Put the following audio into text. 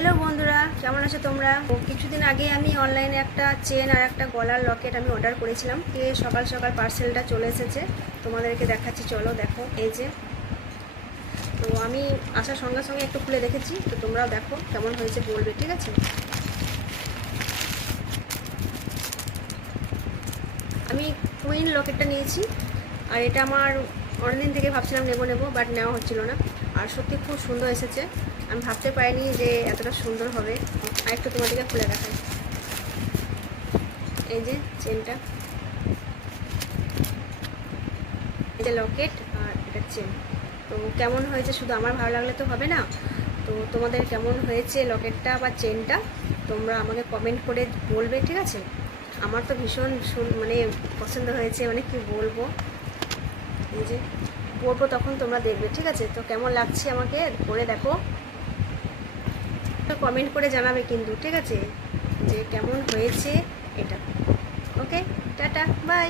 Hello বন্ধুরা, কেমন আছো তোমরা? কিছুদিন আগে আমি অনলাইনে একটা চেন আর একটা গলার লকেট আমি অর্ডার করেছিলাম। সকাল সকাল পার্সেলটা চলে এসেছে। তোমাদেরকে দেখাচ্ছি, চলো দেখো। এই যে, তো আমি আসার সঙ্গে সঙ্গে একটু খুলে দেখেছি, তো তোমরাও দেখো কেমন হয়েছে বলবে, ঠিক আছে? আমি কুইন লকেটটা নিয়েছি, আর এটা আমার অনেকদিন থেকে ভাবছিলাম নেবো বাট নেওয়া হচ্ছিল না। আর সত্যি খুব সুন্দর এসেছে, আমি ভাবতে পারিনি যে এতটা সুন্দর হবে। আর একটু তোমাদেরকে খুলে দেখাই। এই যে চেনটা, এই যে লকেট আর এটা চেন। তো কেমন হয়েছে শুধু আমার ভালো লাগলে তো হবে না, তো তোমাদের কেমন হয়েছে লকেটটা বা চেনটা তোমরা আমাকে কমেন্ট করে বলবে, ঠিক আছে? আমার তো ভীষণ মানে পছন্দ হয়েছে, মানে কি বলবো। এই যে পরবো তখন তোমরা দেখবে, ঠিক আছে? তো কেমন লাগছে আমাকে পরে দেখো, কমেন্ট করে জানাবে কিন্তু, ঠিক আছে, যে কেমন হয়েছে এটা। ওকে, টাটা, বাই।